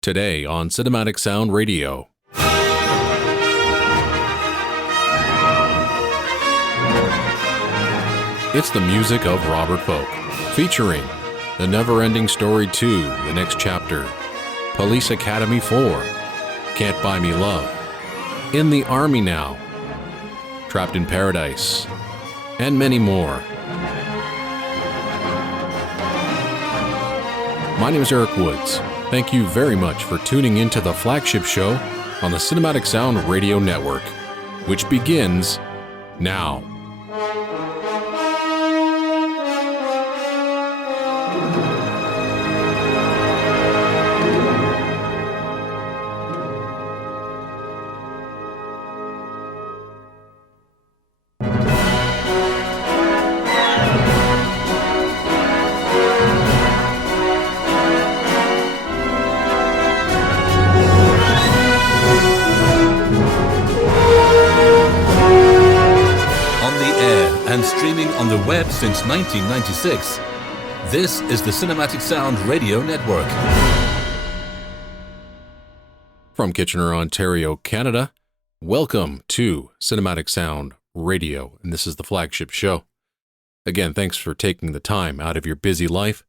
Today on Cinematic Sound Radio. It's the music of Robert Folk, featuring The Neverending Story II, The Next Chapter, Police Academy 4, Can't Buy Me Love, In the Army Now, Trapped in Paradise, and many more. My name is Erik Woods. Thank you very much for tuning into the FLAGSHIP Show on the Cinematic Sound Radio Network, which begins now. On the web since 1996, this is the Cinematic Sound Radio Network. From Kitchener, Ontario, Canada, welcome to Cinematic Sound Radio, and this is the FLAGSHIP Show. Again, thanks for taking the time out of your busy life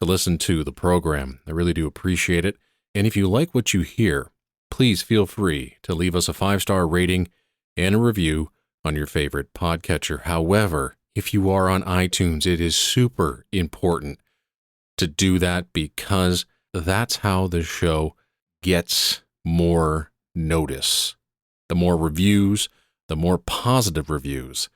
to listen to the program. I really do appreciate it, and if you like what you hear, please feel free to leave us a 5-star rating and a review on your favorite podcatcher. However, if you are on iTunes, it is super important to do that because that's how the show gets more notice. The more reviews, the more positive reviews,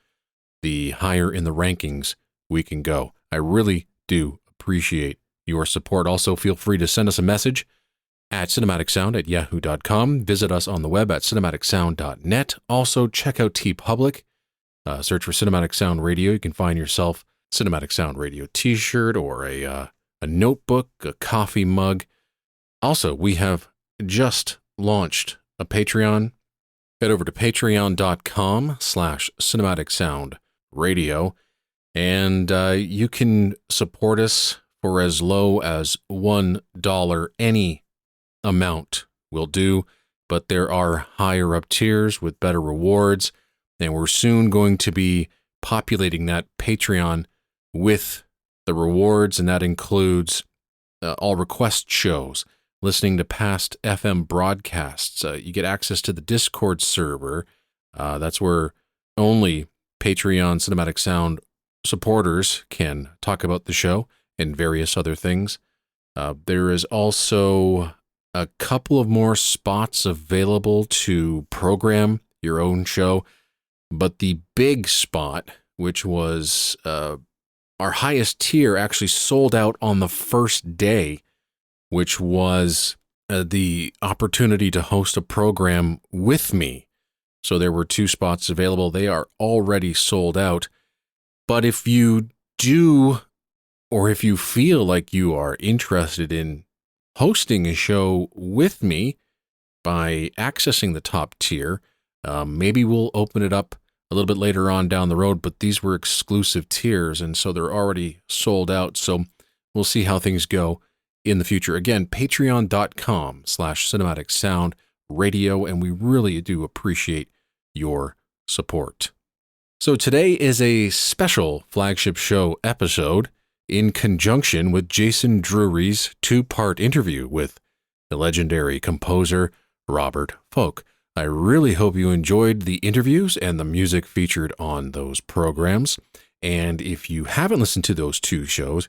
the higher in the rankings we can go. I really do appreciate your support. Also, feel free to send us a message at cinematicsound@yahoo.com. Visit us on the web at cinematicsound.net. Also, check out TeePublic. Search for Cinematic Sound Radio. You can find yourself a Cinematic Sound Radio t-shirt or a notebook, a coffee mug. Also, we have just launched a Patreon. Head over to patreon.com/Cinematic Sound Radio, and you can support us for as low as $1. Any amount will do, but there are higher up tiers with better rewards. And we're soon going to be populating that Patreon with the rewards, and that includes all request shows, listening to past FM broadcasts. You get access to the Discord server. That's where only Patreon Cinematic Sound supporters can talk about the show and various other things. There is also a couple of more spots available to program your own show. But the big spot, which was our highest tier, actually sold out on the first day, which was the opportunity to host a program with me. So there were 2 spots available. They are already sold out. But if you do, or if you feel like you are interested in hosting a show with me by accessing the top tier, maybe we'll open it up a little bit later on down the road, but these were exclusive tiers, and so they're already sold out. So we'll see how things go in the future. Again, patreon.com/Cinematic Sound Radio, and we really do appreciate your support. So today is a special FLAGSHIP Show episode in conjunction with Jason Drury's 2-part interview with the legendary composer Robert Folk. I really hope you enjoyed the interviews and the music featured on those programs. And if you haven't listened to those 2 shows,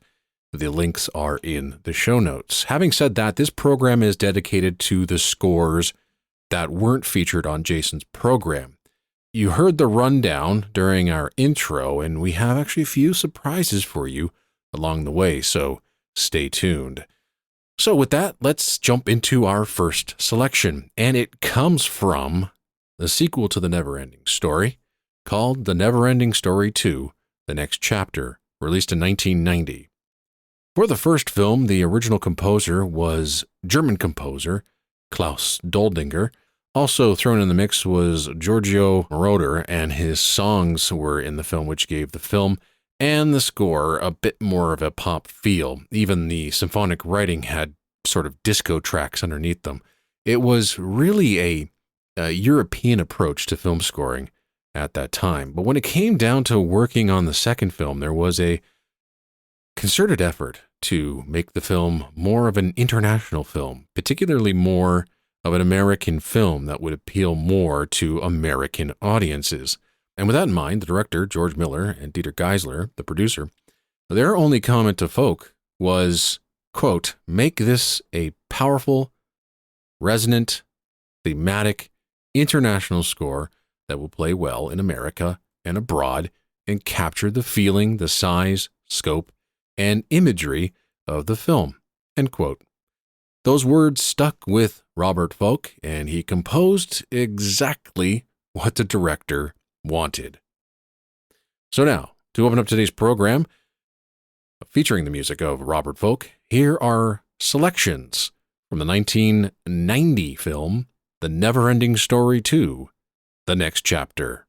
the links are in the show notes. Having said that, this program is dedicated to the scores that weren't featured on Jason's program. You heard the rundown during our intro, and we have actually a few surprises for you along the way, so stay tuned. So with that, let's jump into our first selection, and it comes from the sequel to The Neverending Story, called The Neverending Story II, The Next Chapter, released in 1990. For the first film, the original composer was German composer Klaus Doldinger. Also thrown in the mix was Giorgio Moroder, and his songs were in the film, which gave the film and the score a bit more of a pop feel. Even the symphonic writing had sort of disco tracks underneath them. It was really a European approach to film scoring at that time. But when it came down to working on the second film, there was a concerted effort to make the film more of an international film, particularly more of an American film that would appeal more to American audiences. And with that in mind, the director, George Miller, and Dieter Geisler, the producer, their only comment to folk was, quote, "Make this a powerful, resonant, thematic, international score that will play well in America and abroad and capture the feeling, the size, scope, and imagery of the film," end quote. Those words stuck with Robert Folk, and he composed exactly what the director wanted. So now, to open up today's program, featuring the music of Robert Folk, here are selections from the 1990 film, The Neverending Story II, The Next Chapter.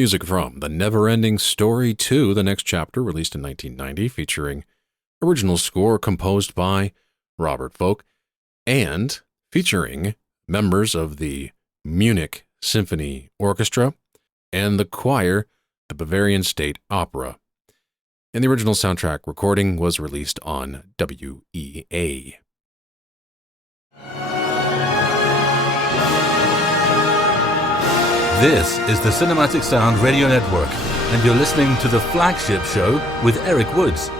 Music from The Neverending Story II, the next chapter, released in 1990, featuring original score composed by Robert Folk and featuring members of the Munich Symphony Orchestra and the choir, the Bavarian State Opera. And the original soundtrack recording was released on WEA. This is the Cinematic Sound Radio Network, and you're listening to the Flagship Show with Erik Woods.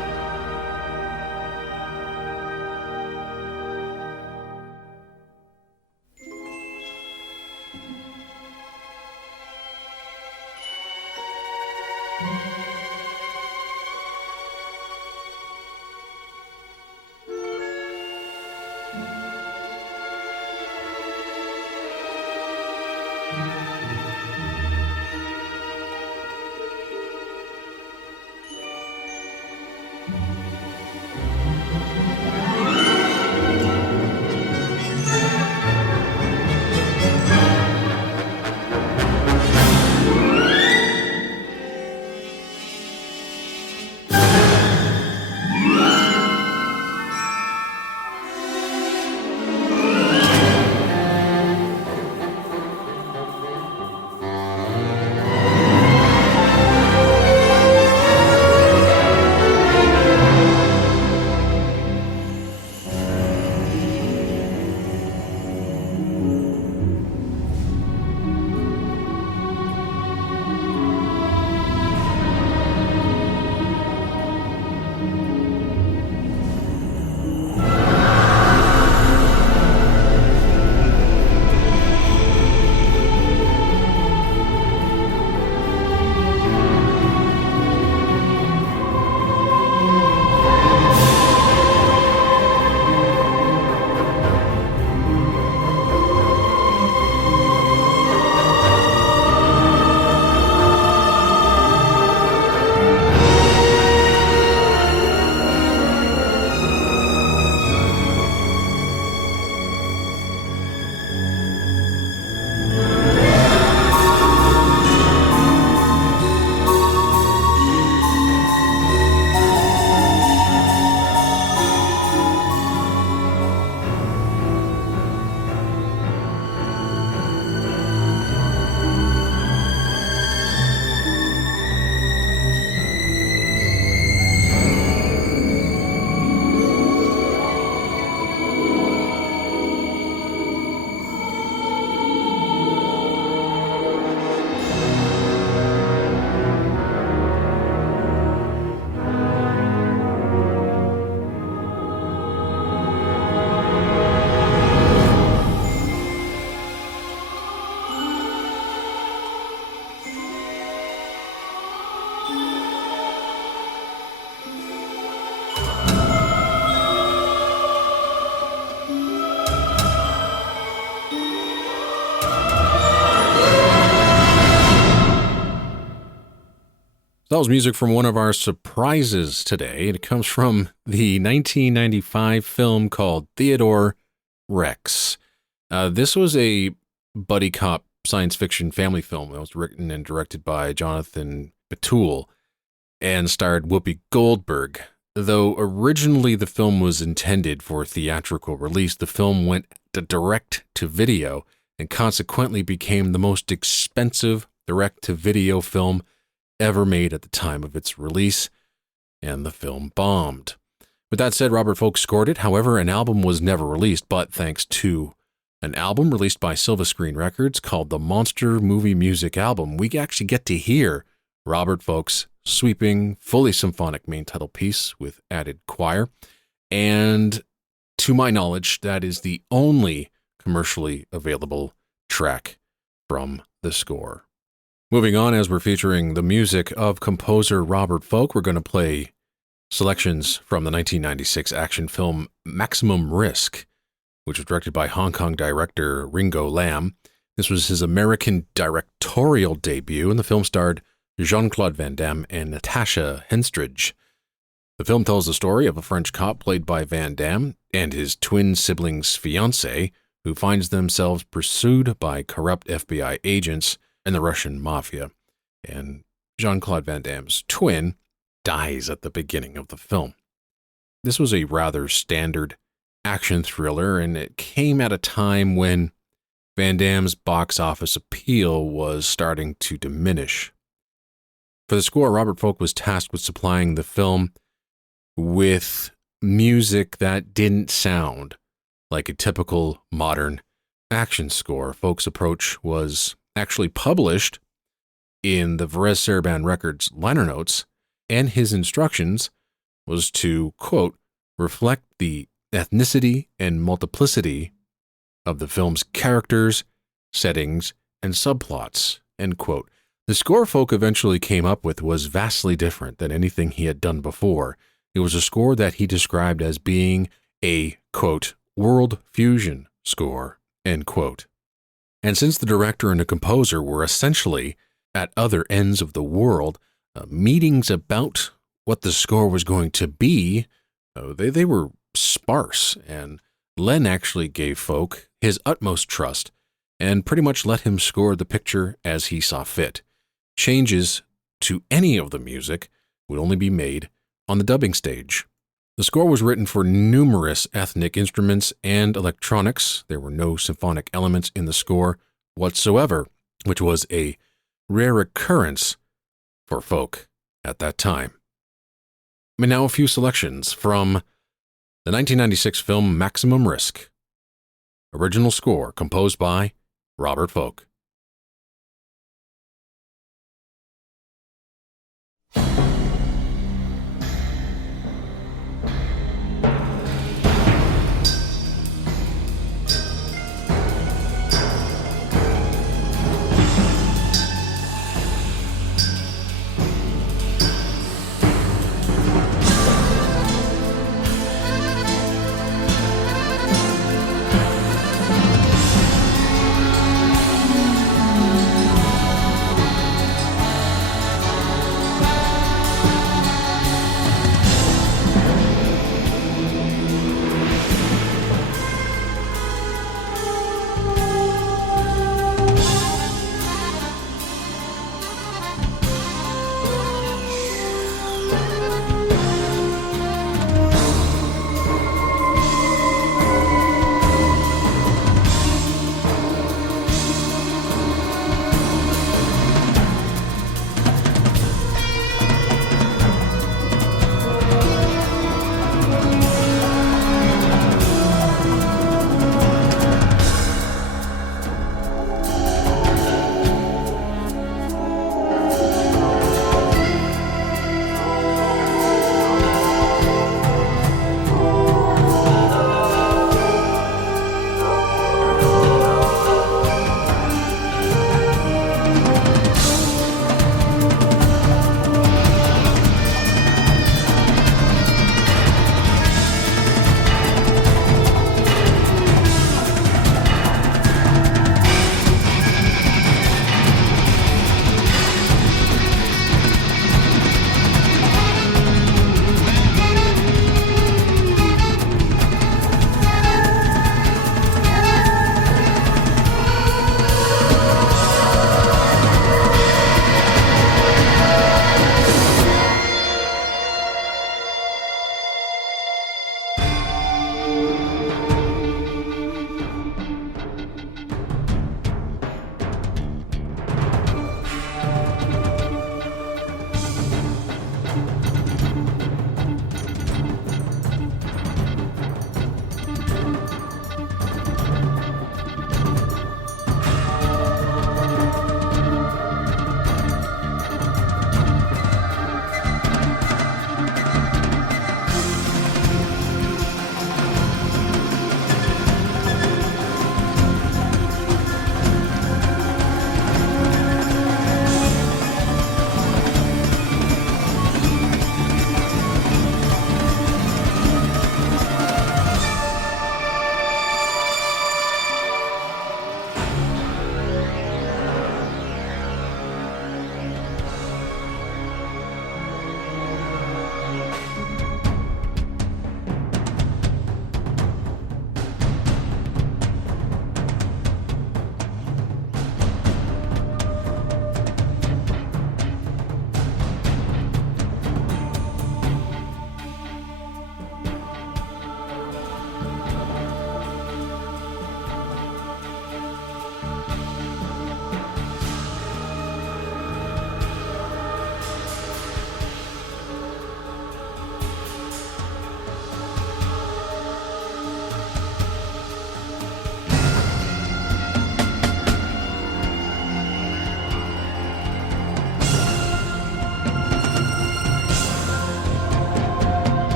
That was music from one of our surprises today. It comes from the 1995 film called Theodore Rex. This was a buddy cop science fiction family film that was written and directed by Jonathan Betul and starred Whoopi Goldberg. Though originally the film was intended for theatrical release, the film went direct-to-video and consequently became the most expensive direct-to-video film ever made at the time of its release, and the film bombed. With that said, Robert Folk scored it. However, an album was never released, but thanks to an album released by Silva Screen Records called the Monster Movie Music Album, we actually get to hear Robert Folk's sweeping, fully symphonic main title piece with added choir. And to my knowledge, that is the only commercially available track from the score. Moving on, as we're featuring the music of composer Robert Folk, we're going to play selections from the 1996 action film Maximum Risk, which was directed by Hong Kong director Ringo Lam. This was his American directorial debut, and the film starred Jean-Claude Van Damme and Natasha Henstridge. The film tells the story of a French cop played by Van Damme and his twin siblings' fiancée, who finds themselves pursued by corrupt FBI agents and the Russian mafia. and Jean-Claude Van Damme's twin dies at the beginning of the film. This was a rather standard action thriller, and it came at a time when Van Damme's box office appeal was starting to diminish. For the score, Robert Folk was tasked with supplying the film with music that didn't sound like a typical modern action score. Folk's approach was actually published in the Varese Sarabande Records liner notes, and his instructions was to, quote, reflect the ethnicity and multiplicity of the film's characters, settings, and subplots, end quote. The score Folk eventually came up with was vastly different than anything he had done before. It was a score that he described as being a, quote, world fusion score, end quote. And since the director and the composer were essentially at other ends of the world, meetings about what the score was going to be, they were sparse, and Len actually gave Folk his utmost trust and pretty much let him score the picture as he saw fit. Changes to any of the music would only be made on the dubbing stage. The score was written for numerous ethnic instruments and electronics. There were no symphonic elements in the score whatsoever, which was a rare occurrence for Folk at that time. And now a few selections from the 1996 film Maximum Risk. Original score composed by Robert Folk.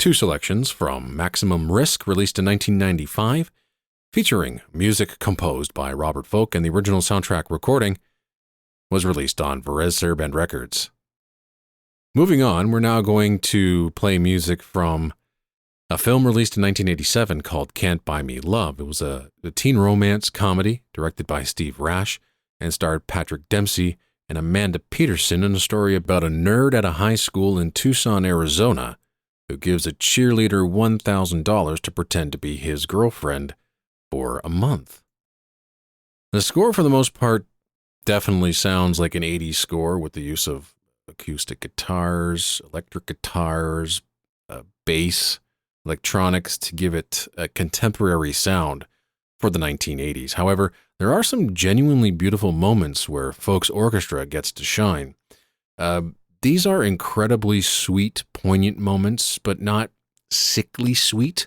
two selections from Maximum Risk, released in 1995, featuring music composed by Robert Folk, and the original soundtrack recording was released on Varese Saraband Records. Moving on, we're now going to play music from a film released in 1987 called Can't Buy Me Love. It was a teen romance comedy directed by Steve Rash and starred Patrick Dempsey and Amanda Peterson, in a story about a nerd at a high school in Tucson, Arizona, who gives a cheerleader $1,000 to pretend to be his girlfriend for a month. The score, for the most part, definitely sounds like an 80s score with the use of acoustic guitars, electric guitars, bass, electronics to give it a contemporary sound for the 1980s. However, there are some genuinely beautiful moments where Folk's orchestra gets to shine. These are incredibly sweet, poignant moments, but not sickly sweet.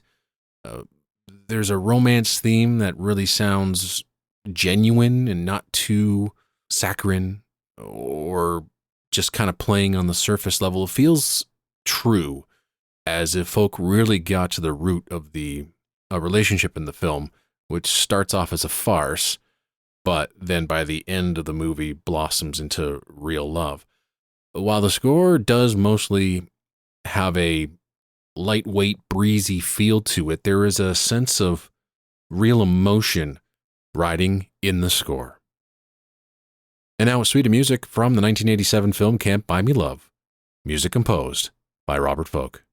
There's a romance theme that really sounds genuine and not too saccharine or just kind of playing on the surface level. It feels true, as if Folk really got to the root of the relationship in the film, which starts off as a farce, but then by the end of the movie blossoms into real love. While the score does mostly have a lightweight, breezy feel to it, there is a sense of real emotion riding in the score. And now a suite of music from the 1987 film Can't Buy Me Love, music composed by Robert Folk.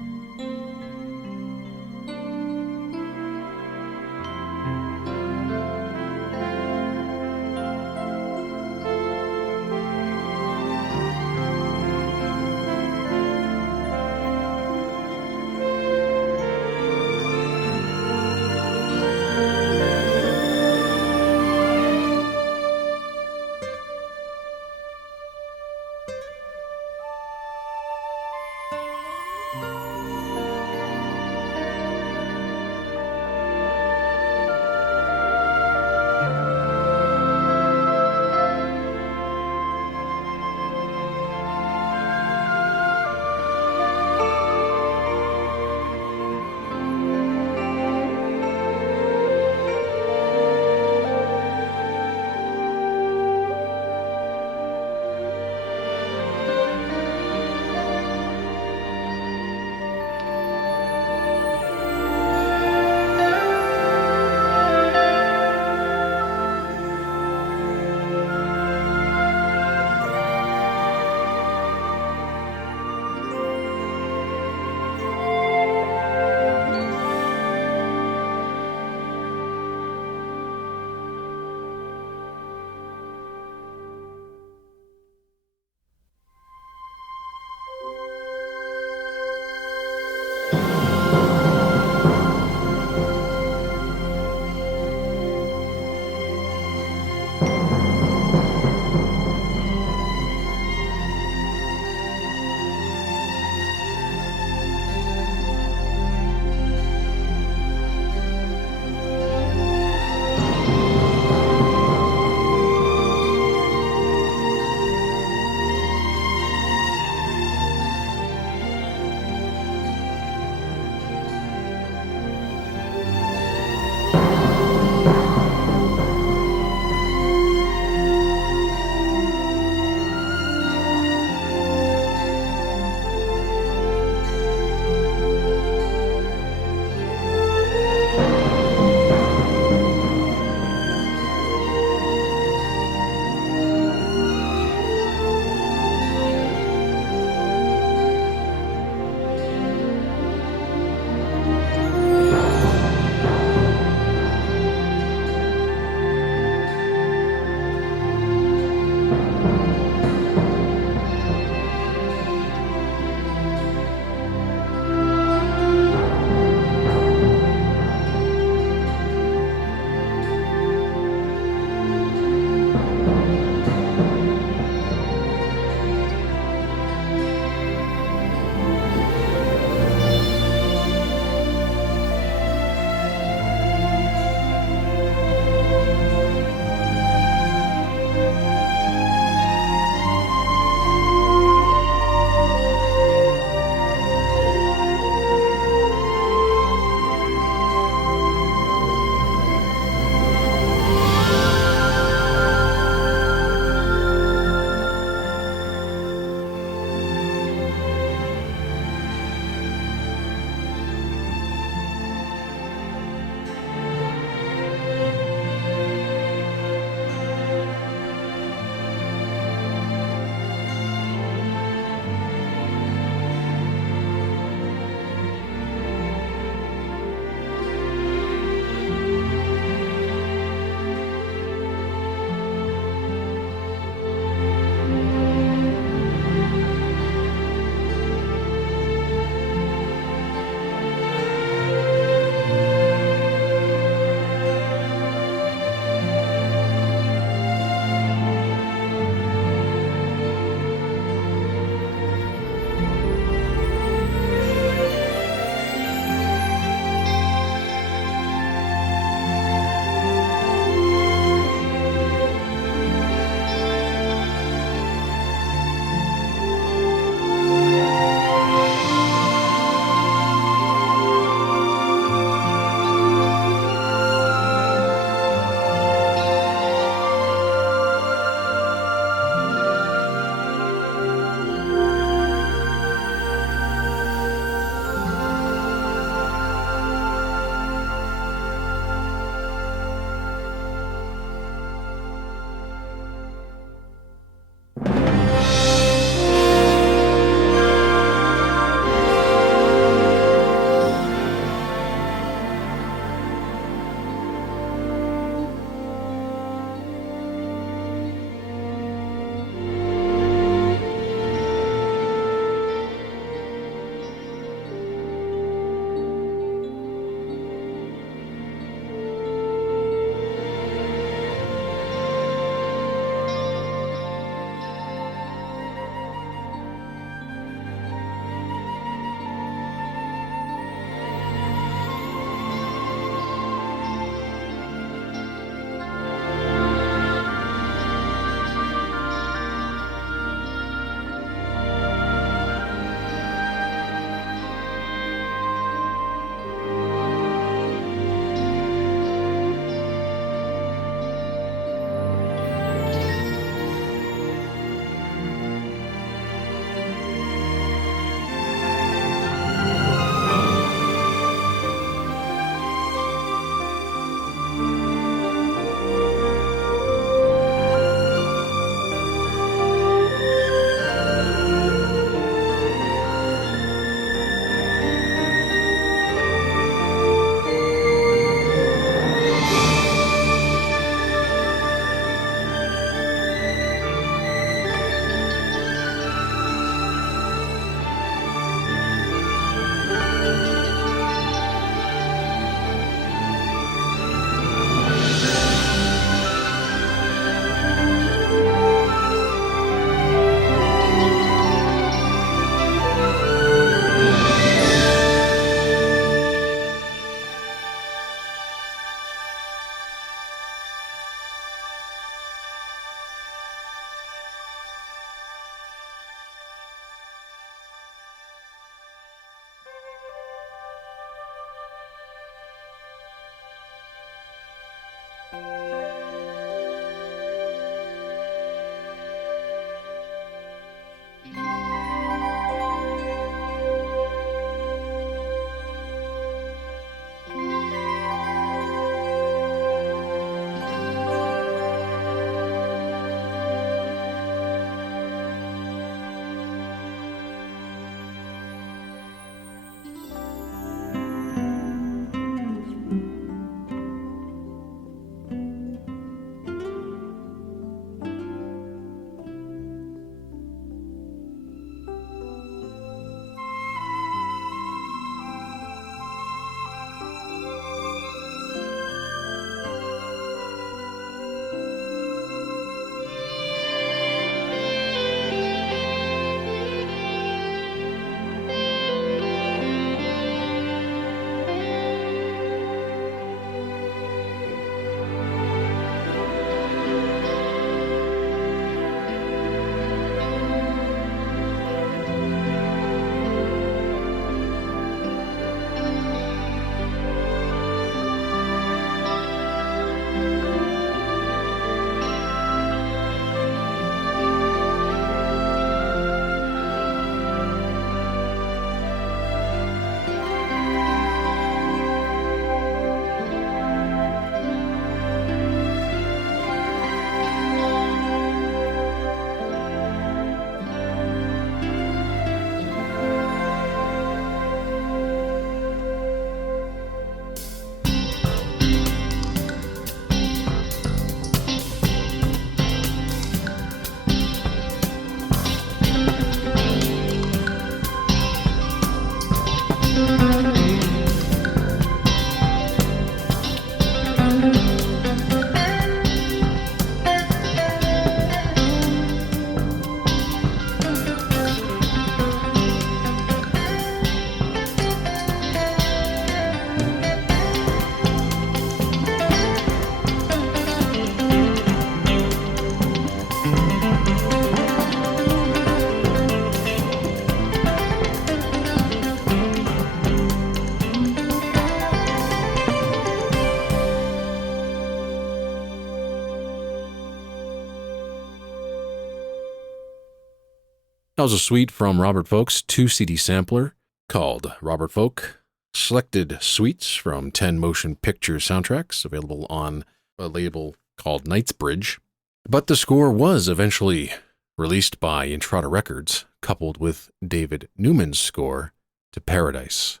That was a suite from Robert Folk's 2-CD sampler called Robert Folk Selected Suites from 10 Motion Picture Soundtracks, available on a label called Knightsbridge. But the score was eventually released by Intrada Records, coupled with David Newman's score to Paradise.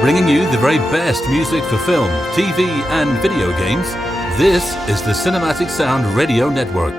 Bringing you the very best music for film, TV, and video games, this is the Cinematic Sound Radio Network.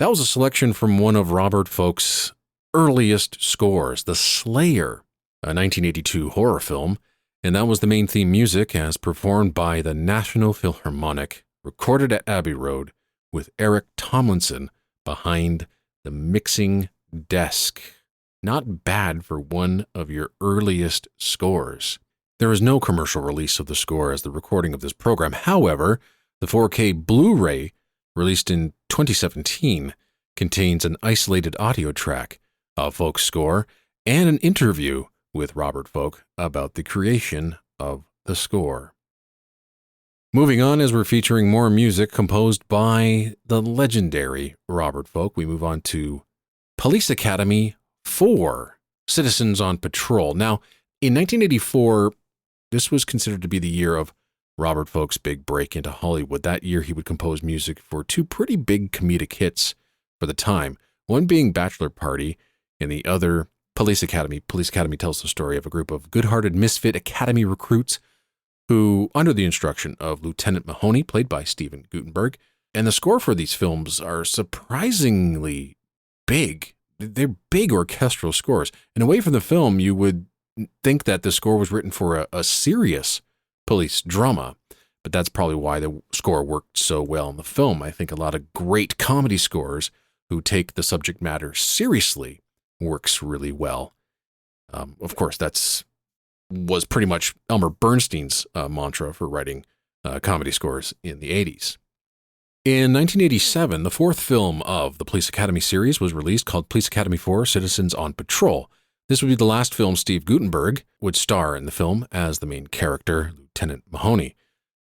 That was a selection from one of Robert Folk's earliest scores, The Slayer, a 1982 horror film, and that was the main theme music as performed by the National Philharmonic, recorded at Abbey Road, with Eric Tomlinson behind the mixing desk. Not bad for one of your earliest scores. There is no commercial release of the score as the recording of this program. However, the 4K Blu-ray, released in 2017, contains an isolated audio track of Folk's score and an interview with Robert Folk about the creation of the score. Moving on, as we're featuring more music composed by the legendary Robert Folk, we move on to Police Academy 4, Citizens on Patrol. Now, in 1984, this was considered to be the year of Robert Folk's big break into Hollywood. That year, he would compose music for two pretty big comedic hits for the time, one being Bachelor Party and the other Police Academy. Police Academy tells the story of a group of good-hearted misfit academy recruits who, under the instruction of Lieutenant Mahoney, played by Steven Guttenberg, and the score for these films are surprisingly big. They're big orchestral scores. And away from the film, you would think that the score was written for a serious police drama, but that's probably why the score worked so well in the film. I think a lot of great comedy scores who take the subject matter seriously works really well. Of course, was pretty much Elmer Bernstein's mantra for writing comedy scores in the 80s. In 1987, the fourth film of the Police Academy series was released, called Police Academy 4, Citizens on Patrol. This would be the last film Steve Guttenberg would star in the film as the main character, Lieutenant Mahoney.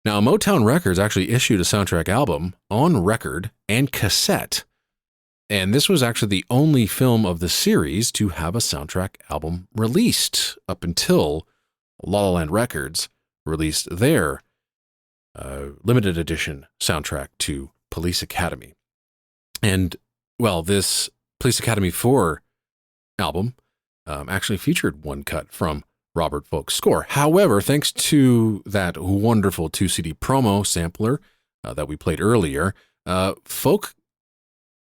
Now, Motown Records actually issued a soundtrack album on record and cassette, and this was actually the only film of the series to have a soundtrack album released up until La La Land Records released their limited edition soundtrack to Police Academy. And, well, this Police Academy 4 album actually featured one cut from Robert Folk's score. However, thanks to that wonderful 2-CD promo sampler that we played earlier, Folk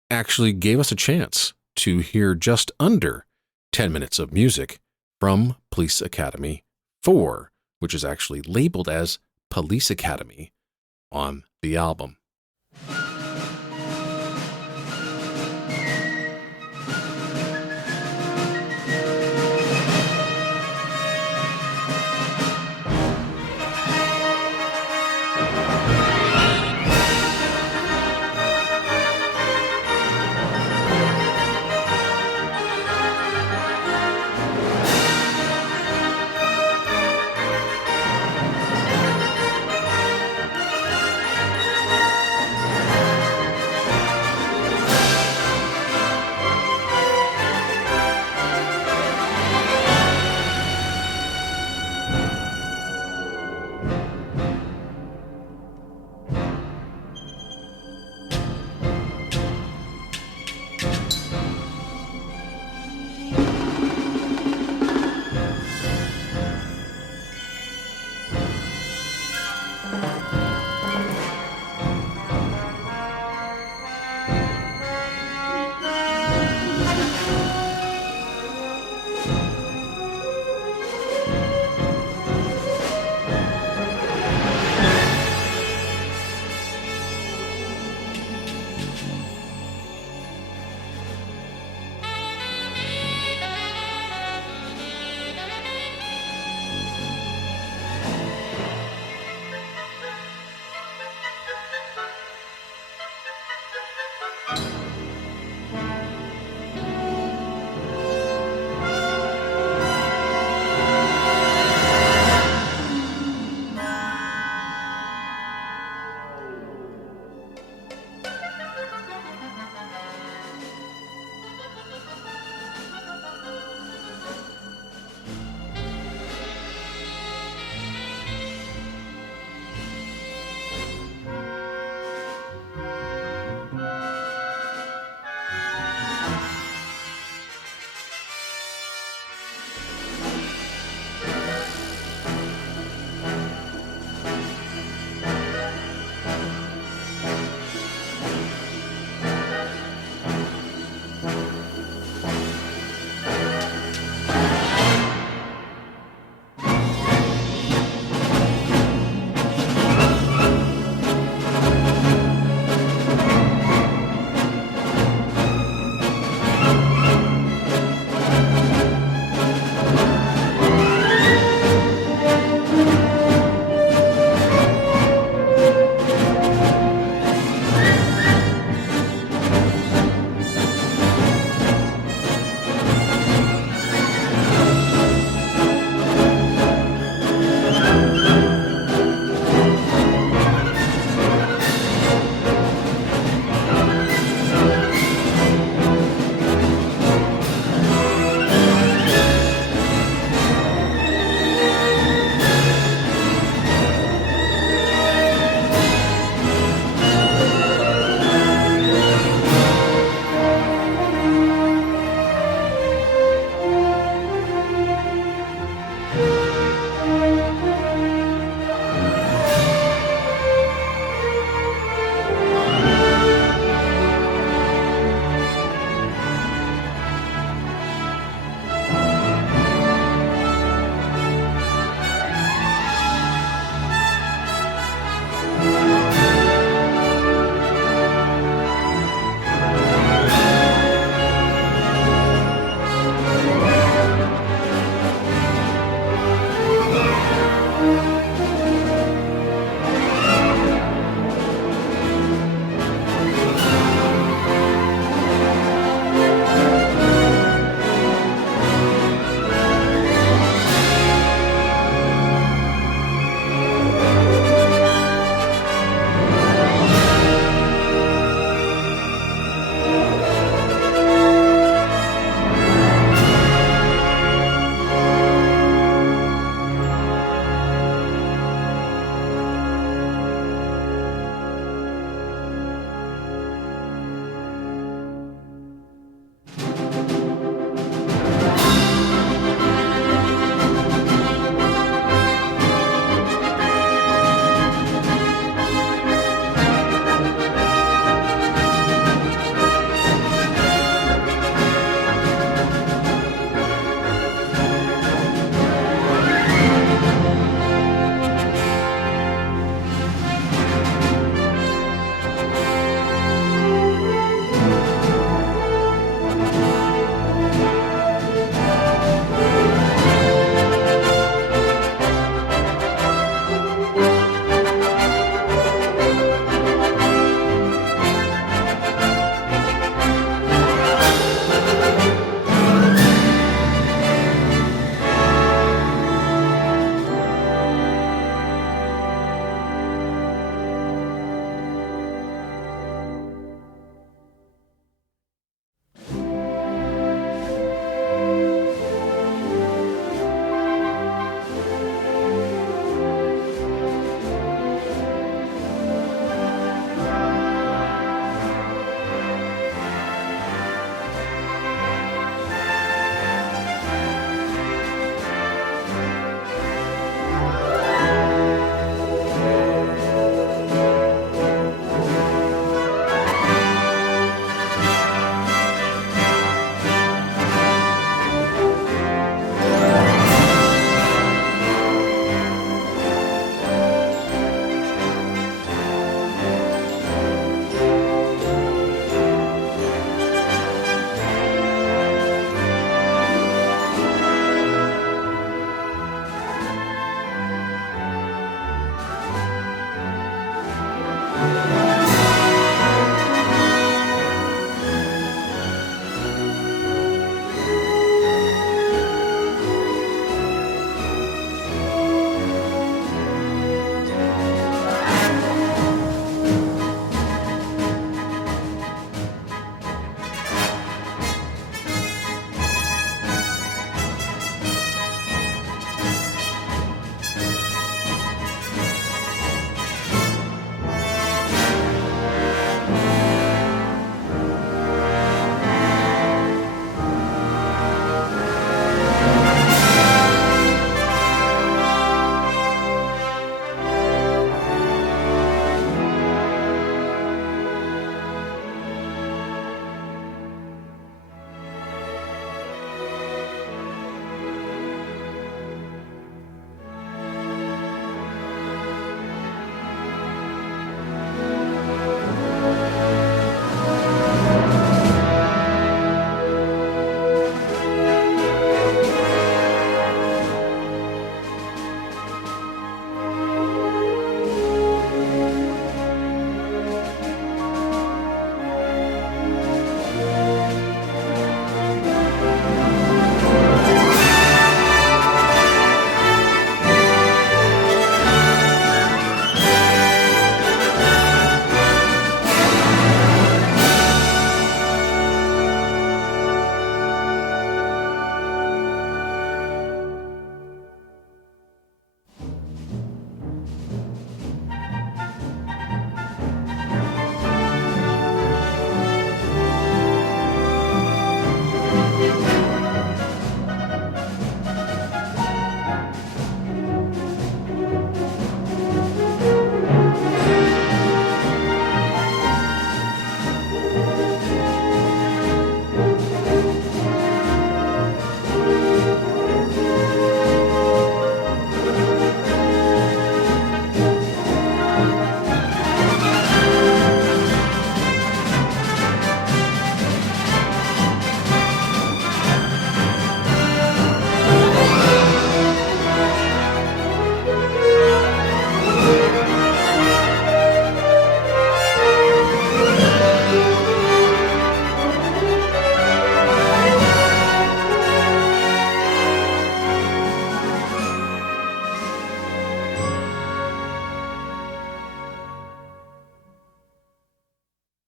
actually gave us a chance to hear just under 10 minutes of music from Police Academy 4, which is actually labeled as Police Academy on the album.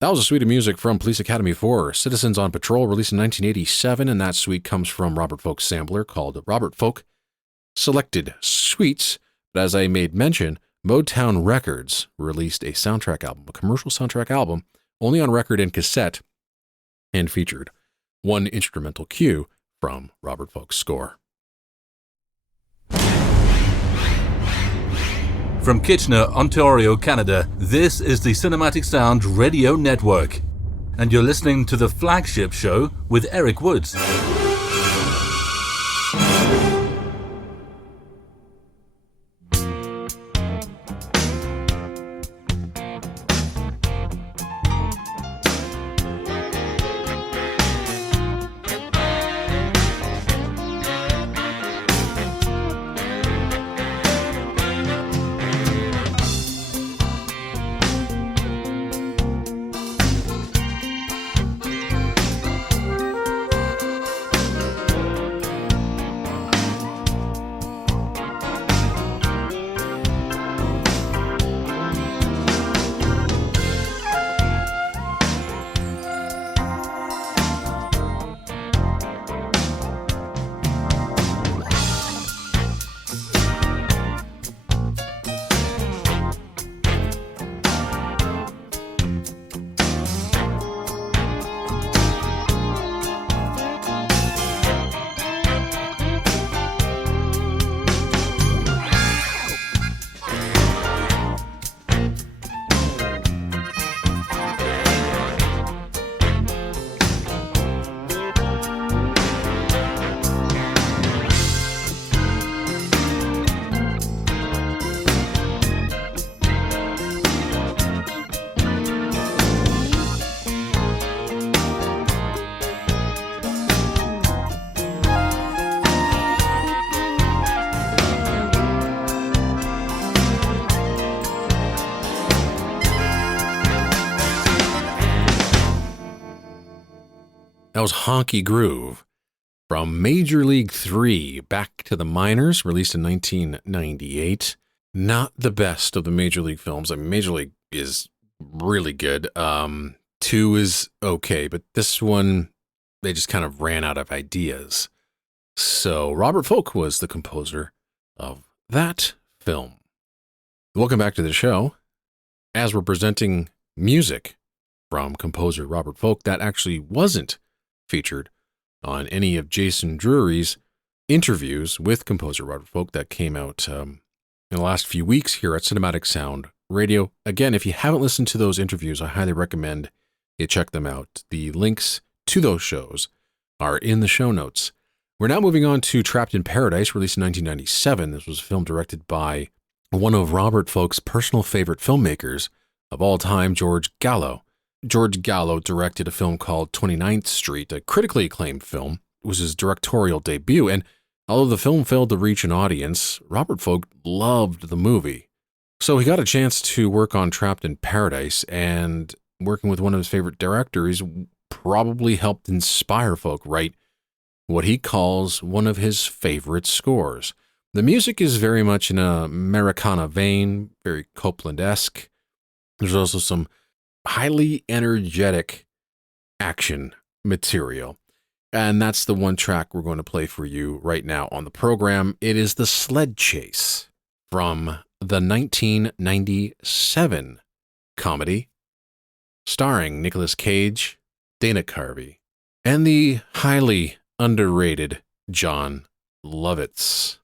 That was a suite of music from Police Academy 4, Citizens on Patrol, released in 1987, and that suite comes from Robert Folk's sampler called Robert Folk Selected Suites. But as I made mention, Motown Records released a soundtrack album, a commercial soundtrack album, only on record and cassette, and featured one instrumental cue from Robert Folk's score. From Kitchener, Ontario, Canada, this is the Cinematic Sound Radio Network, and you're listening to the Flagship Show with Erik Woods. That was Honky Groove from Major League 3, Back to the Minors, released in 1998. Not the best of the Major League films. I mean, Major League is really good. 2 is okay, but this one, they just kind of ran out of ideas. So Robert Folk was the composer of that film. Welcome back to the show. As we're presenting music from composer Robert Folk that actually wasn't featured on any of Jason Drury's interviews with composer Robert Folk that came out in the last few weeks here at Cinematic Sound Radio. Again, if you haven't listened to those interviews, I highly recommend you check them out. The links to those shows are in the show notes. We're now moving on to Trapped in Paradise, released in 1997. This was a film directed by one of Robert Folk's personal favorite filmmakers of all time, George Gallo. George Gallo directed a film called 29th Street, a critically acclaimed film. It was his directorial debut, and although the film failed to reach an audience, Robert Folk loved the movie. So he got a chance to work on Trapped in Paradise, and working with one of his favorite directors probably helped inspire Folk write what he calls one of his favorite scores. The music is very much in a Americana vein, very Copland-esque. There's also some highly energetic action material. And that's the one track we're going to play for you right now on the program. It is The Sled Chase from the 1997 comedy starring Nicolas Cage, Dana Carvey, and the highly underrated Jon Lovitz.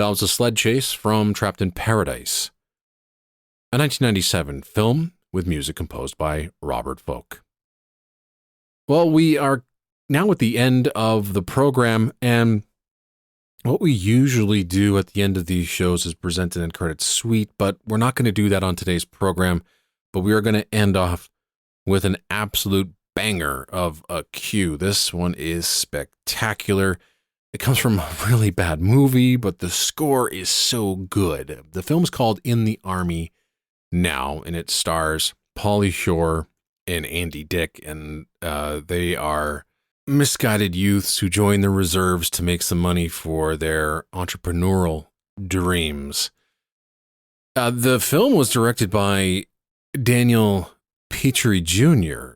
That was a sled chase from Trapped in Paradise, a 1997 film with music composed by Robert Folk. Well, we are now at the end of the program, and what we usually do at the end of these shows is present an end credits suite, but we're not going to do that on today's program, but we are going to end off with an absolute banger of a cue. This one is spectacular. It comes from a really bad movie, but the score is so good. The film's called In the Army Now, and it stars Pauly Shore and Andy Dick, and they are misguided youths who join the reserves to make some money for their entrepreneurial dreams. The film was directed by Daniel Petrie Jr.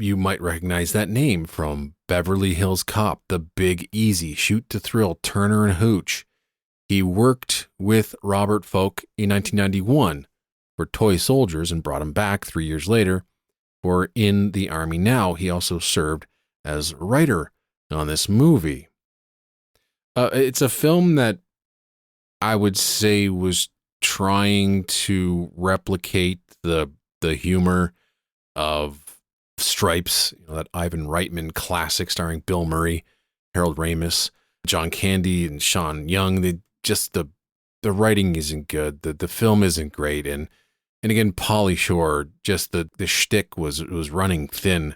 You might recognize that name from Beverly Hills Cop, The Big Easy, Shoot to Thrill, Turner and Hooch. He worked with Robert Folk in 1991 for Toy Soldiers and brought him back 3 years later for In the Army Now. He also served as writer on this movie. It's a film that I would say was trying to replicate the humor of Stripes, that Ivan Reitman classic starring Bill Murray, Harold Ramis, John Candy, and Sean Young. The writing isn't good. The film isn't great. And again, Pauly Shore, just the shtick was running thin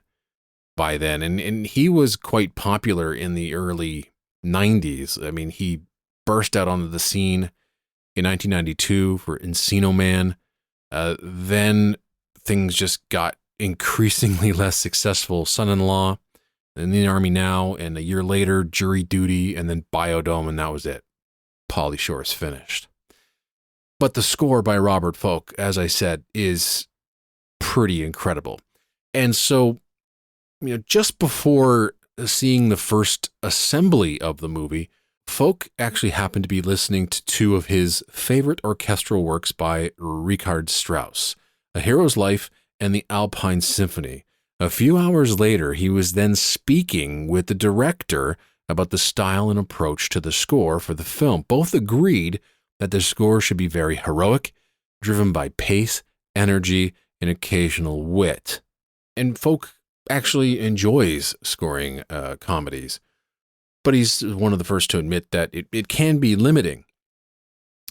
by then. And he was quite popular in the early 90s. I mean, he burst out onto the scene in 1992 for Encino Man. Then things just got increasingly less successful. Son-in-Law, In the Army Now, and a year later, Jury Duty, and then Biodome, and that was it. Pauly Shore is finished. But the score by Robert Folk, as I said, is pretty incredible. And so, just before seeing the first assembly of the movie, Folk actually happened to be listening to two of his favorite orchestral works by Richard Strauss, A Hero's Life and the Alpine Symphony. A few hours later, he was then speaking with the director about the style and approach to the score for the film. Both agreed that the score should be very heroic, driven by pace, energy, and occasional wit. And Folk actually enjoys scoring comedies, but he's one of the first to admit that it can be limiting.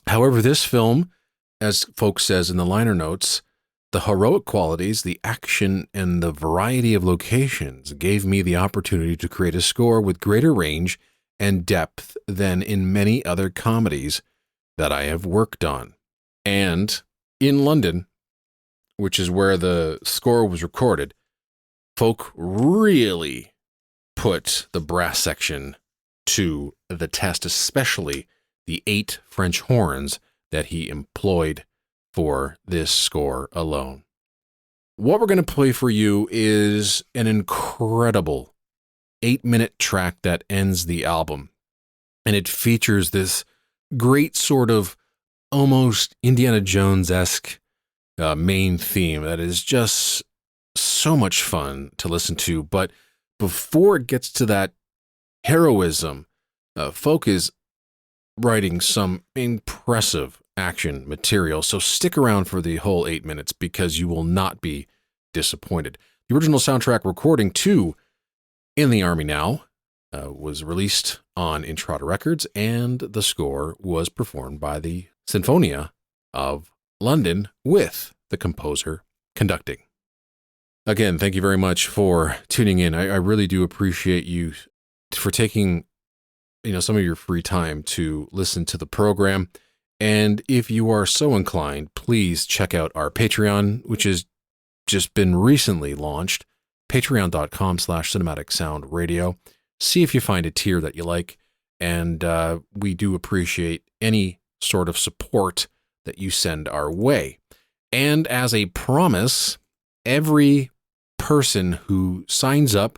However, this film, as Folk says in the liner notes, the heroic qualities, the action, and the variety of locations gave me the opportunity to create a score with greater range and depth than in many other comedies that I have worked on. And in London, which is where the score was recorded, Folk really put the brass section to the test, especially the 8 French horns that he employed for this score alone. What we're going to play for you is an incredible 8-minute track that ends the album. And it features this great sort of almost Indiana Jones-esque main theme that is just so much fun to listen to. But before it gets to that heroism, Folk is writing some impressive action material, so stick around for the whole 8 minutes because you will not be disappointed. The original soundtrack recording to In the Army Now was released on Intrada Records, and the score was performed by the Sinfonia of London with the composer conducting. Again, thank you very much for tuning in. I really do appreciate you for taking some of your free time to listen to the program. And if you are so inclined, please check out our Patreon, which has just been recently launched, patreon.com/cinematicsoundradio. See if you find a tier that you like. And we do appreciate any sort of support that you send our way. And as a promise, every person who signs up,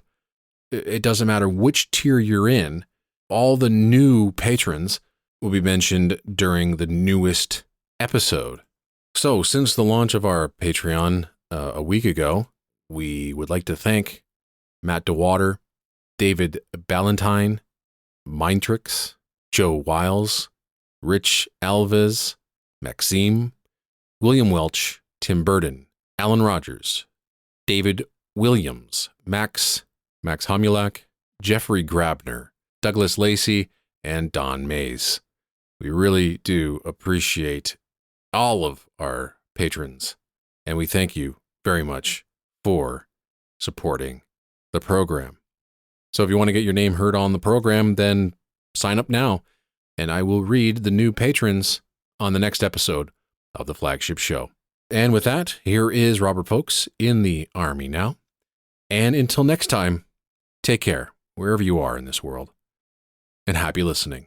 it doesn't matter which tier you're in, all the new patrons will be mentioned during the newest episode. So, since the launch of our Patreon a week ago, we would like to thank Matt DeWater, David Ballantyne, Mindtrix, Joe Wiles, Rich Alves, Maxime, William Welch, Tim Burden, Alan Rogers, David Williams, Max Homulak, Jeffrey Grabner, Douglas Lacey, and Don Mays. We really do appreciate all of our patrons, and we thank you very much for supporting the program. So if you want to get your name heard on the program, then sign up now, and I will read the new patrons on the next episode of the Flagship Show. And with that, here is Robert Folks in the Army now. And until next time, take care wherever you are in this world, and happy listening.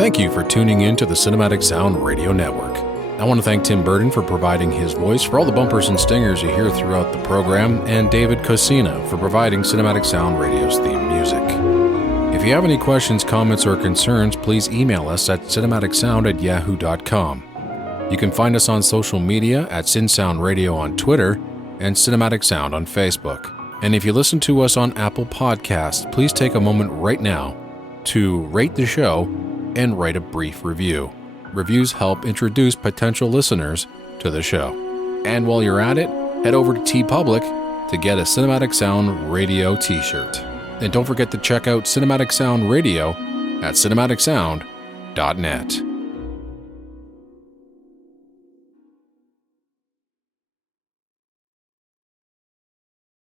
Thank you for tuning in to the Cinematic Sound Radio Network. I want to thank Tim Burton for providing his voice for all the bumpers and stingers you hear throughout the program, and David Cosina for providing Cinematic Sound Radio's theme music. If you have any questions, comments, or concerns, please email us at cinematicsound@yahoo.com. You can find us on social media at CinSound Radio on Twitter and Cinematic Sound on Facebook. And if you listen to us on Apple Podcasts, please take a moment right now to rate the show and write a brief review. Reviews help introduce potential listeners to the show. And while you're at it, head over to TeePublic to get a Cinematic Sound Radio t-shirt. And don't forget to check out Cinematic Sound Radio at cinematicsound.net.